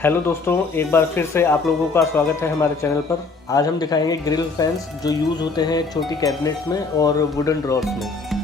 Hello दोस्तों, एक बार फिर से आप लोगों का स्वागत है हमारे चैनल पर। आज हम दिखाएंगे ग्रिल फैंस जो यूज़ होते हैं छोटी कैबिनेट्स में और वुडन ड्रॉर्स में।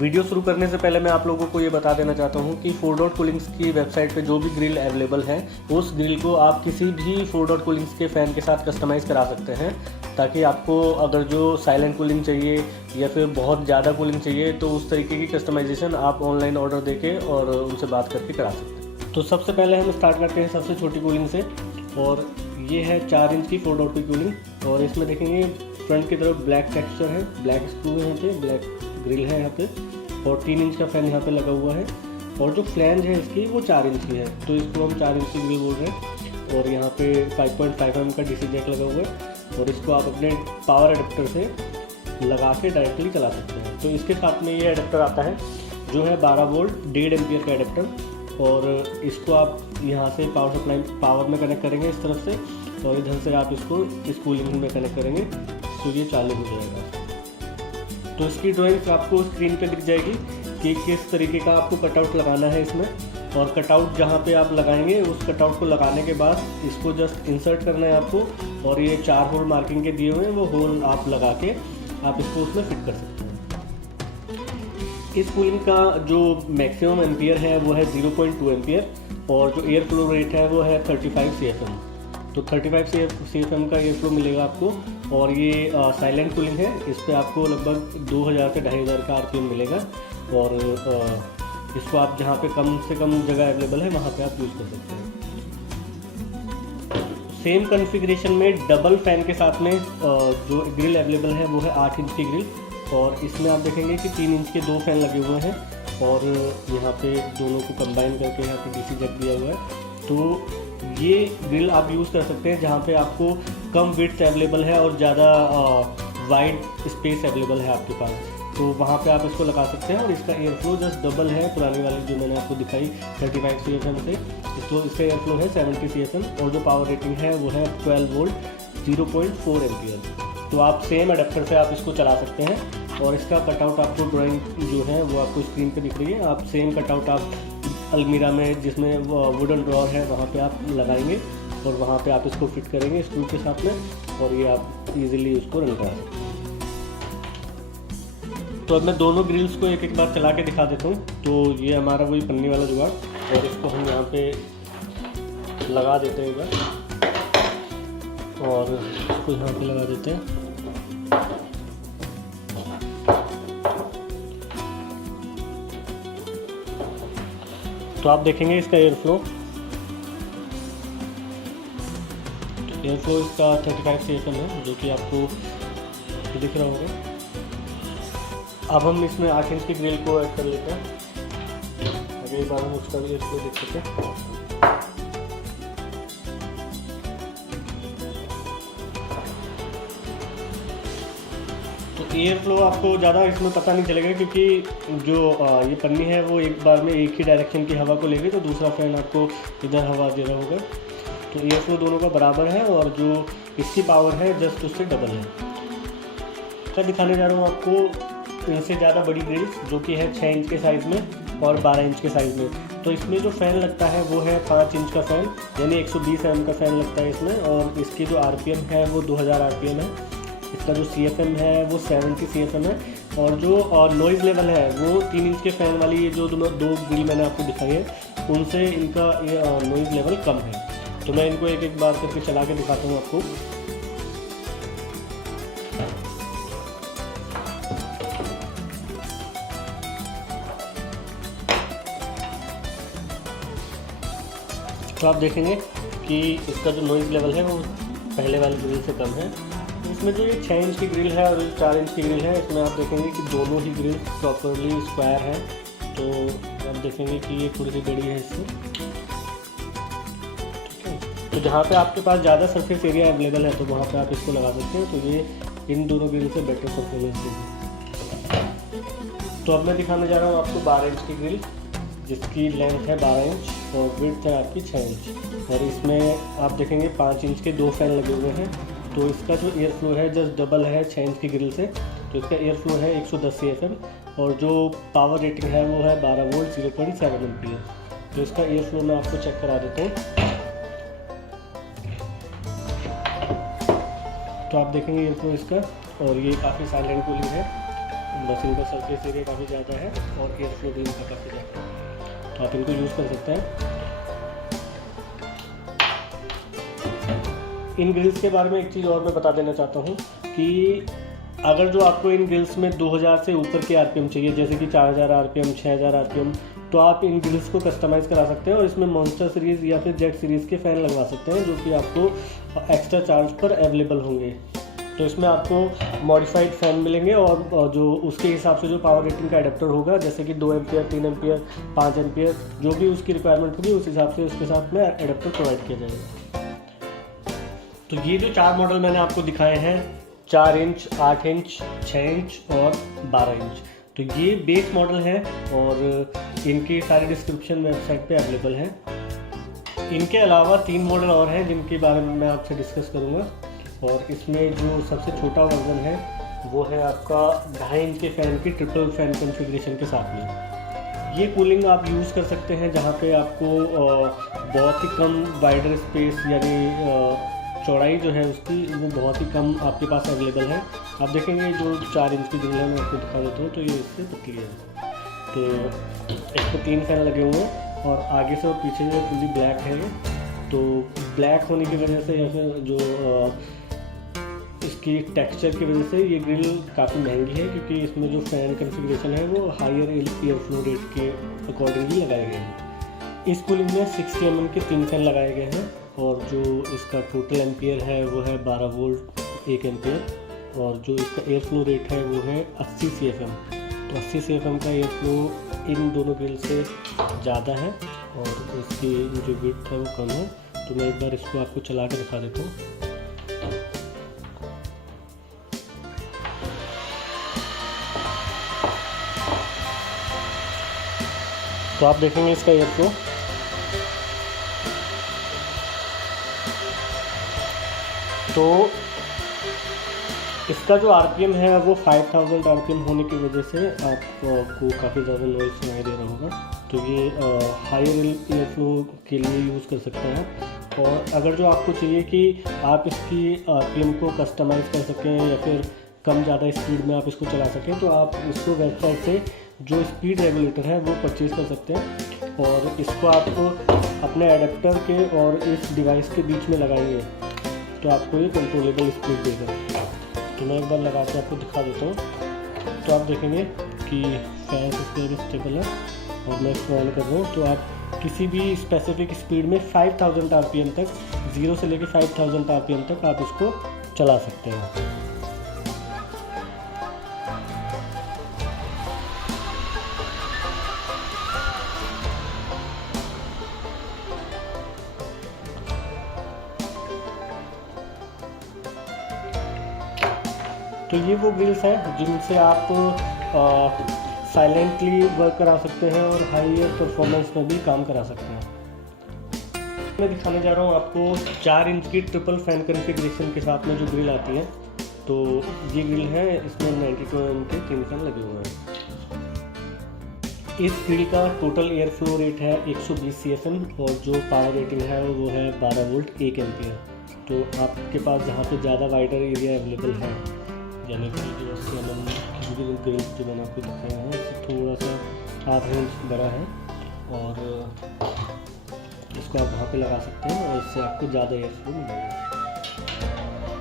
वीडियो शुरू करने से पहले मैं आप लोगों को ये बता देना चाहता हूँ कि 4 डॉट कूलिंग्स की वेबसाइट पे जो भी ग्रिल अवेलेबल है उस ग्रिल को आप किसी भी 4 डॉट कूलिंग्स के फ़ैन के साथ कस्टमाइज़ करा सकते हैं, ताकि आपको अगर जो साइलेंट कूलिंग चाहिए या फिर बहुत ज़्यादा कूलिंग चाहिए तो उस तरीके की कस्टमाइजेशन आप ऑनलाइन ऑर्डर देके और उनसे बात करके करा सकते हैं। तो सबसे पहले हम स्टार्ट करते हैं सबसे छोटी कूलिंग से, और ये है 4 इंच की 4 डॉट की कूलिंग। और इसमें देखेंगे फ्रंट की तरफ ब्लैक टेक्सचर है, ब्लैक स्क्रू है, यहाँ पे ब्लैक ग्रिल है यहाँ पे, और 3 इंच का फैन यहाँ पे लगा हुआ है। और जो फ्लैंज है इसकी वो 4 इंच की है, तो इसको हम 4 इंच की ग्रिल बोल रहे हैं। और यहाँ पे 5.5 mm का डीसी जैक लगा हुआ है, और इसको आप अपने पावर एडेप्टर से लगा के डायरेक्टली चला सकते हैं। तो इसके साथ में ये एडेप्टर आता है जो है 12 वोल्ट 1.5 एम्पियर का एडेप्टर, और इसको आप यहाँ से पावर सप्लाई पावर में कनेक्ट करेंगे इस तरफ से, और इधर से आप इसको इस कूलिंग में कनेक्ट करेंगे तो ये चालू हो जाएगा। तो इसकी ड्राइंग आपको स्क्रीन पे दिख जाएगी कि किस तरीके का आपको कटआउट लगाना है इसमें। और कटआउट जहाँ पे आप लगाएंगे उस कटआउट को लगाने के बाद इसको जस्ट इंसर्ट करना है आपको, और ये 4 होल मार्किंग के दिए हुए हैं वो होल आप लगा के आप इसको उसमें फिट कर सकते हैं। इस कूलिंग का जो मैक्सिमम एम्पियर है वो है 0.2 एम्पियर, और जो एयर फ्लो रेट है वो है 35 CFM। तो 35 CFM का एयर फ्लो मिलेगा आपको। और ये साइलेंट कूलिंग है, इस पर आपको लगभग 2000 से 2500 का RPM मिलेगा। और इसको आप जहाँ पे कम से कम जगह अवेलेबल है वहाँ पे आप यूज़ कर सकते हैं। सेम कॉन्फ़िगरेशन में डबल फैन के साथ में जो ग्रिल अवेलेबल है वो है 8 इंच की ग्रिल, और इसमें आप देखेंगे कि 3 इंच के 2 फैन लगे हुए हैं, और यहाँ पे दोनों को कंबाइन करके यहाँ पे डीसी जैक दिया हुआ है। तो ये ग्रिल आप यूज़ कर सकते हैं जहाँ पे आपको कम विड्थ अवेलेबल है और ज़्यादा वाइड स्पेस अवेलेबल है आपके पास, तो वहाँ पे आप इसको लगा सकते हैं। और इसका एयर फ्लो जस्ट डबल है पुरानी वाली जो मैंने आपको दिखाई 35 CFM से, इसका एयर फ्लो है 70 CFM, और जो पावर रेटिंग है वो है 12 वोल्ट 0.4 एम्पियर। तो आप सेम अडेप्टर से आप इसको चला सकते हैं। और इसका कटआउट आपको ड्राइंग जो है वो आपको स्क्रीन पे दिख रही है। आप सेम कटआउट आप अलमीरा में जिसमें वुडन ड्रॉर है वहाँ पे आप लगाएंगे, और वहाँ पे आप इसको फिट करेंगे स्क्रू के साथ में, और ये आप इजीली उसको रन करा सकते हैं। तो अब मैं दोनों ग्रिल्स को एक एक बार चला के दिखा देता हूँ। तो ये हमारा वही पन्नी वाला जुगाड़, और इसको हम यहाँ पे लगा देते हैं एक बार, और इसको यहाँ पे लगा देते हैं। तो आप देखेंगे इसका एयर फ्लो इसका 35 CFM है, जो कि आपको दिख रहा होगा। अब हम इसमें 8 इंच की ग्रिल को ऐड कर लेते हैं, अगली बार हम उसका भी इसको देख सकते हैं। तो एयर फ्लो आपको ज़्यादा इसमें पता नहीं चलेगा, क्योंकि जो ये पन्नी है वो एक बार में एक ही डायरेक्शन की हवा को लेगी, तो दूसरा फैन आपको इधर हवा दे रहा होगा। तो एयर फ्लो दोनों का बराबर है, और जो इसकी पावर है जस्ट उससे डबल है। क्या दिखाने जा रहा हूँ आपको इनसे ज़्यादा बड़ी ग्रिल, जो कि है 6 इंच के साइज़ में और 12 इंच के साइज़ में। तो इसमें जो फ़ैन लगता है वो है 5 इंच का फ़ैन, यानी 120 mm का फ़ैन लगता है इसमें। और इसकी जो RPM है वो 2000 RPM है। इसका जो CFM है वो 70 CFM है, और जो नॉइज़ लेवल है वो 3 इंच के फ़ैन वाली ये जो दो ग्रिल मैंने आपको दिखाई है उनसे इनका ये नॉइज़ लेवल कम है। तो मैं इनको एक एक बार करके चला के दिखाता हूँ आपको। तो आप देखेंगे कि इसका जो नॉइज़ लेवल है वो पहले वाली ग्रिल से कम है। इसमें जो ये 6 इंच की ग्रिल है और 4 इंच की ग्रिल है, इसमें आप देखेंगे कि दोनों ही ग्रिल प्रॉपरली स्क्वायर है। तो आप देखेंगे कि ये थोड़ी सी बड़ी है इससे, ठीक है। तो जहाँ पे आपके पास ज़्यादा सरफेस एरिया अवेलेबल है तो वहाँ पे आप इसको लगा सकते हैं। तो ये इन दोनों ग्रिल से बेटर परफॉर्मेंस देगी। तो अब मैं दिखाने जा रहा हूँ आपको 12 इंच की ग्रिल, जिसकी लेंथ है 12 इंच और विड्थ है आपकी 6 इंच। और इसमें आप देखेंगे 5 इंच के 2 फैन लगे हुए हैं। तो इसका जो एयर फ्लो है जस्ट डबल है 6 इंच की ग्रिल से। तो इसका एयर फ्लो है 110 CFM और जो पावर रेटिंग है वो है 12 वोल्ट 0.7 एम्पीयर। तो इसका एयर फ्लो मैं आपको चेक करा देता हूँ। तो आप देखेंगे एयर फ्लो इसका, और ये काफ़ी साइलेंट कूलिंग है, मशीन का सरफेस एरिया काफ़ी ज़्यादा है और एयर फ्लो भी इनका काफ़ी ज़्यादा है, तो आप इनको यूज़ कर सकते हैं। इन ग्रिल्स के बारे में एक चीज़ और मैं बता देना चाहता हूँ कि अगर जो आपको इन ग्रिल्स में 2000 से ऊपर के RPM चाहिए, जैसे कि 4000 RPM 6000 RPM, तो आप इन ग्रिल्स को कस्टमाइज़ करा सकते हैं और इसमें मॉन्स्टर सीरीज़ या फिर जेट सीरीज़ के फ़ैन लगवा सकते हैं, जो कि आपको एक्स्ट्रा चार्ज पर अवेलेबल होंगे। तो इसमें आपको मॉडिफाइड फ़ैन मिलेंगे और जो उसके हिसाब से जो पावर रेटिंग का एडाप्टर होगा, जैसे कि 2 एम्पियर 3 एम्पियर 5 एम्पियर, जो भी उसकी रिक्वायरमेंट होगी उस हिसाब से उसके साथ में एडाप्टर प्रोवाइड किया जाएगा। तो ये जो 4 मॉडल मैंने आपको दिखाए हैं, 4 इंच, 8 इंच, 6 इंच और 12 इंच, तो ये बेस मॉडल हैं और इनकी सारी डिस्क्रिप्शन वेबसाइट पे अवेलेबल है। इनके अलावा 3 मॉडल और हैं जिनके बारे में मैं आपसे डिस्कस करूँगा, और इसमें जो सबसे छोटा वर्जन है वो है आपका 2.5 इंच के फ़ैन की ट्रिपल फैन कॉन्फ़िगरेशन के साथ में। ये कूलिंग आप यूज़ कर सकते हैं जहाँ पे आपको बहुत ही कम वाइडर स्पेस, यानी चौड़ाई जो है उसकी वो बहुत ही कम आपके पास अवेलेबल है। आप देखेंगे जो 4 इंच की ग्रिल है, मैं आपको दिखा देता हूँ, तो ये इससे पतली है। तो इसको 3 फैन लगे हुए हैं और आगे से और पीछे से फुली ब्लैक है। तो ब्लैक होने की वजह से या फिर जो इसकी टेक्सचर की वजह से ये ग्रिल काफ़ी महंगी है, क्योंकि इसमें जो फ़ैन कॉन्फ़िगरेशन है वो हायर एयर फ्लो रेट के अकॉर्डिंगली लगाए गए हैं। इस कूलिंग में 60 mm के 3 फैन लगाए गए हैं और जो इसका टोटल एम्पियर है वो है 12 वोल्ट 1 एम्पियर, और जो इसका एयर फ्लो रेट है वो है 80 CFM। तो 80 CFM का एयर फ्लो इन दोनों ग्रिल से ज़्यादा है और इसकी जो विड्थ है वो कम है। तो मैं एक बार इसको आपको चला के दिखा देता हूँ। तो आप देखेंगे इसका एयर फ्लो, तो इसका जो RPM है वो 5000 RPM होने की वजह से आपको काफ़ी ज़्यादा नॉइज़ सुनाई दे रहा होगा। तो ये हायर एयर फ्लो के लिए यूज़ कर सकते हैं। और अगर जो आपको चाहिए कि आप इसकी RPM को कस्टमाइज़ कर सकें या फिर कम ज़्यादा स्पीड में आप इसको चला सकें, तो आप इसको वेबसाइट से जो स्पीड रेगुलेटर है वो परचेज़ कर सकते हैं और इसको आप अपने एडाप्टर के और इस डिवाइस के बीच में लगाएंगे तो आपको ये कंट्रोलेबल स्पीड देगा। तो मैं एक बार लगा के आपको दिखा देता हूँ। तो आप देखेंगे कि फैन इसके स्टेबल है और मैं इसको ऑन कर रहा हूँ, तो आप किसी भी स्पेसिफिक स्पीड में 5000 RPM तक, 0 से लेकर 5000 RPM तक आप इसको चला सकते हैं। तो ये वो ग्रिल्स हैं जिनसे आप साइलेंटली वर्क करा सकते हैं और हाई परफॉर्मेंस में भी काम करा सकते हैं। मैं दिखाने जा रहा हूँ आपको 4 इंच की ट्रिपल फैन कॉन्फ़िगरेशन के साथ में जो ग्रिल आती है। तो ये ग्रिल है, इसमें 92 mm के 3 फैन लगे हुए हैं। इस ग्रिल का टोटल एयर फ्लो रेट है 120 CFM और जो पावर रेटिंग है वो है 12 वोल्ट 1 एम्पियर। तो आपके पास जहाँ पे ज़्यादा वाइडर एरिया अवेलेबल है, यानी कि जो 80 mm की ग्रिल जो मैंने आपको दिखाया है इससे थोड़ा सा 8 इंच बड़ा है और इसको आप वहाँ पे लगा सकते हैं और इससे आपको ज़्यादा एयर फ्लो मिलेगा।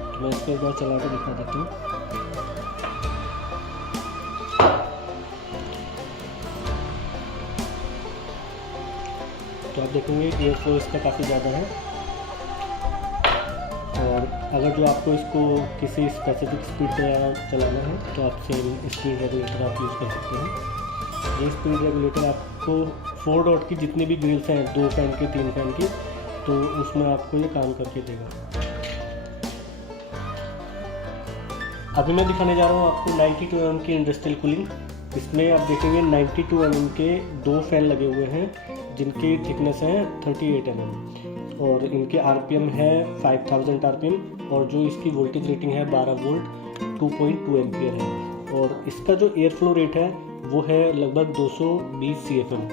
तो मैं इसको एक बार चला के दिखा देता हूँ। तो आप देखेंगे एयर फ्लो इसका काफ़ी ज़्यादा है और अगर जो आपको इसको किसी स्पेसिफिक स्पीड पर चलाना है तो आप सेम स्पीड रेगुलेटर आप यूज़ कर सकते हैं। ये स्पीड रेगुलेटर आपको 4 डॉट की जितनी भी ग्रिल्स हैं, 2 फैन की 3 फैन की, तो उसमें आपको ये काम करके देगा। अभी मैं दिखाने जा रहा हूँ आपको 92 mm की इंडस्ट्रियल कूलिंग। इसमें आप देखेंगे 92 mm के 2 फैन लगे हुए हैं जिनकी थिकनेस है 38 mm और इनके RPM है 5000 RPM और जो इसकी वोल्टेज रेटिंग है 12 वोल्ट 2.2 एम्पियर है। और इसका जो एयर फ्लो रेट है वो है लगभग 220 CFM।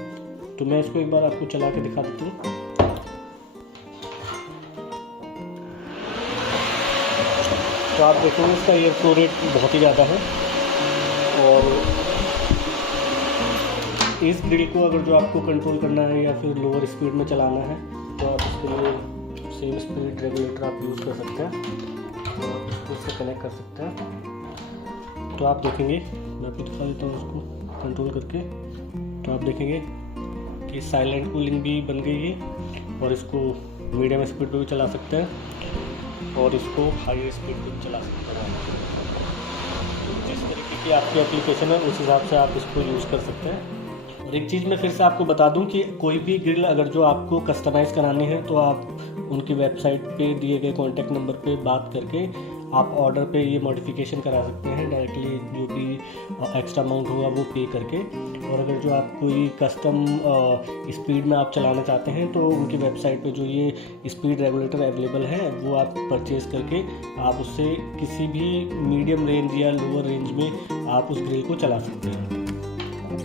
तो मैं इसको एक बार आपको चला के दिखा देता हूँ। तो आप देखेंगे इसका एयर फ्लो रेट बहुत ही ज़्यादा है। और इस ग्रिल को अगर जो आपको कंट्रोल करना है या फिर लोअर स्पीड में चलाना है तो आप इसके लिए सेम स्पीड रेगुलेटर आप यूज़ कर सकते हैं और इसको इससे कनेक्ट कर सकते हैं। तो आप देखेंगे, मैं आपको दिखा देता हूँ उसको कंट्रोल करके। तो आप देखेंगे कि साइलेंट कूलिंग भी बन गई है और इसको मीडियम स्पीड पे भी चला सकते हैं और इसको हाई स्पीड पे भी चला सकते हैं। तो जिस तरीके की आपकी एप्लीकेशन है उस हिसाब से आप इसको यूज़ कर सकते हैं। और एक चीज़ मैं फिर से आपको बता दूं कि कोई भी ग्रिल अगर जो आपको कस्टमाइज़ करानी है तो आप उनकी वेबसाइट पे दिए गए कॉन्टैक्ट नंबर पे बात करके आप ऑर्डर पे ये मॉडिफिकेशन करा सकते हैं डायरेक्टली, जो भी एक्स्ट्रा अमाउंट होगा वो पे करके। और अगर जो आप कोई कस्टम स्पीड में आप चलाना चाहते हैं तो उनकी वेबसाइट पे जो ये स्पीड रेगुलेटर अवेलेबल है वो आप परचेज़ करके आप उससे किसी भी मीडियम रेंज या लोअर रेंज में आप उस ग्रिल को चला सकते हैं।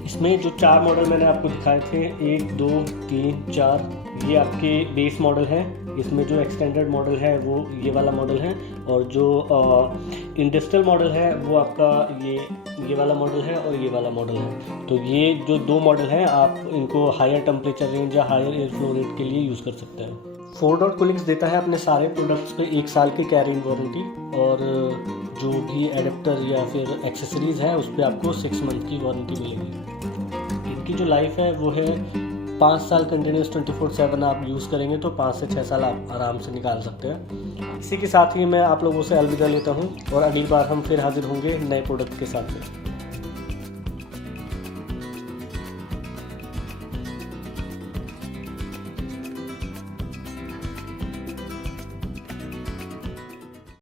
इसमें जो 4 मॉडल मैंने आपको दिखाए थे 1, 2, 3, 4, ये आपके बेस मॉडल है। इसमें जो एक्सटेंडेड मॉडल है वो ये वाला मॉडल है और जो इंडस्ट्रियल मॉडल है वो आपका ये वाला मॉडल है और ये वाला मॉडल है। तो ये जो 2 मॉडल हैं आप इनको हायर टेम्परेचर रेंज या हायर एयर फ्लो रेट के लिए यूज़ कर सकते हैं। 4 डॉट कूलिंग्स देता है अपने सारे प्रोडक्ट्स पे 1 साल की कैरिंग वारंटी और जो भी एडेप्टर या फिर एक्सेसरीज़ है उस पर आपको 6 मंथ की वारंटी मिलेगी। इनकी जो लाइफ है वो है 5 साल कंटिन्यूस 24/7 आप यूज़ करेंगे तो 5 से 6 साल आप आराम से निकाल सकते हैं। इसी के साथ ही मैं आप लोगों से अलविदा लेता हूँ और अगली बार हम फिर हाजिर होंगे नए प्रोडक्ट के साथ।